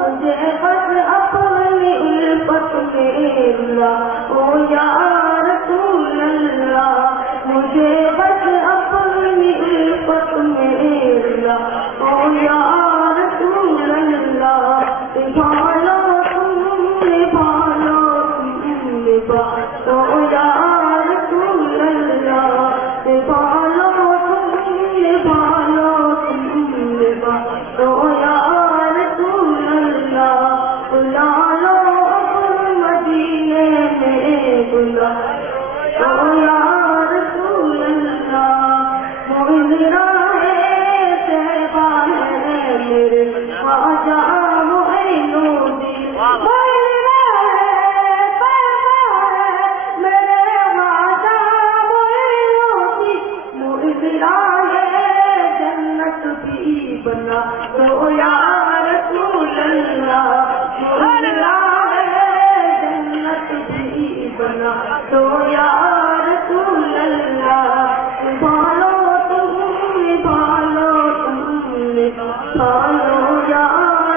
مجھے بس اپنی الفت اللہ او یا رسول اللہ مجھے بس اپنی الفت میں رلا او یا رسول اللہ نبھالو تم نبھالو تم نبھالو او یا رسول اللہ نبھالو تم نبھالو تم نبھالو او یا رسول اللہ بلا لو اپنے مدینے میں بلا او یا رسول اللہ مومنہ ہے طیبہ ہے میرے خواجہ معین الدین مومنہ ہے طیبہ ہے میرے خواجہ معین الدین مومنہ ہے جنت بھی بنا تو یا رسول اللہ مومنہ ہے جنت بھی بنا تو یا رسول اللہ نبھالو تم نبھالو تم نبھالو یا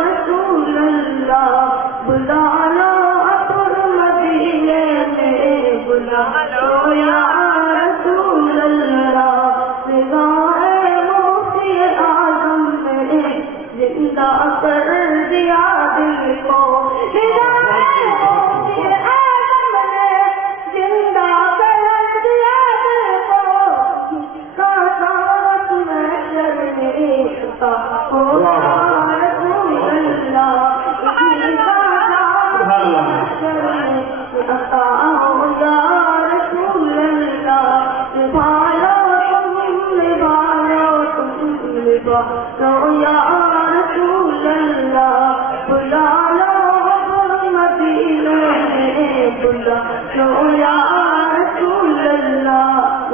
رسول اللہ بلا لو اپنے مدینے میں بلا لو یا رسول اللہ نگاہ مفتی اعظم نے زندہ کر دیا دل کو نگاہ مفتی اعظم نے زندہ کر دیا دل کو کا ساتھ میں چلنے کا او یا رسول اللہ اسی کا ساتھ چلنے کا او یا رسول اللہ نبھالو تم نبھالو تم نبھالو یا رسول اللہ بلا لو اپنے مدینے میں بلا لو یا رسول اللہ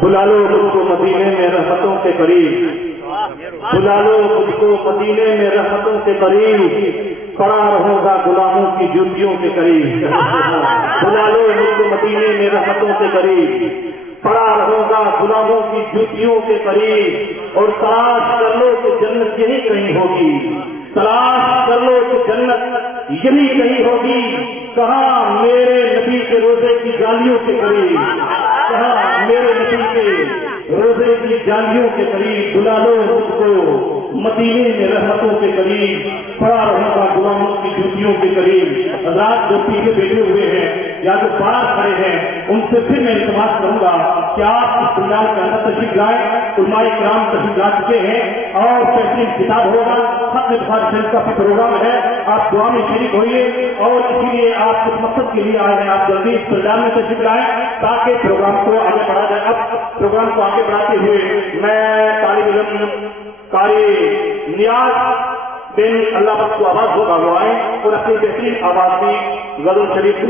بلا لو مجھ کو مدینے میں رحمتوں کے قریب بلا لو مجھ کو مدینے میں رحمتوں کے قریب پڑا رہوں گا غلاموں کی جوتیوں کے قریب بلا لو مجھ کو مدینے میں رحمتوں کے قریب پڑا رہوں گا غلاموں کی جوتیوں کے قریب اور تلاش کر لو کہ جنت یہی کہیں ہوگی تلاش کر لو کہ جنت یہی کہیں ہوگی کہاں میرے نبی کے روزے کی جالیوں کے قریب کہاں میرے نبی کے روزے کی جالیوں کے قریب بلا لو مجھ کو مدینے میں رحمتوں کے قریب پڑا رہوں گا غلاموں کی جوتیوں کے قریب رات جو پیچھے بیٹھے ہوئے ہیں یا جو باہر کھڑے ہیں ان سے پھر میں التماس کروں گا کہ آپ اس پنڈال کے اندر تشریف لائیں علماء کرام تشریف لا چکے ہیں اور بہترین کتاب ہوگا ختم بخاری شریف کا بھی پروگرام ہے آپ دعا میں شریک ہوئیے اور اسی لیے آپ اس مقصد کے لیے آئے ہیں آپ جلدی اس پنڈال میں تشریف لائیں تاکہ پروگرام کو آگے بڑھا جائے اب پروگرام کو آگے بڑھاتے ہوئے میں طالب علم قاری نیاز بن اللہ بخش کو آواز ہوگا وہ آئیں اور اپنی بہترین آواز میں غزل شریف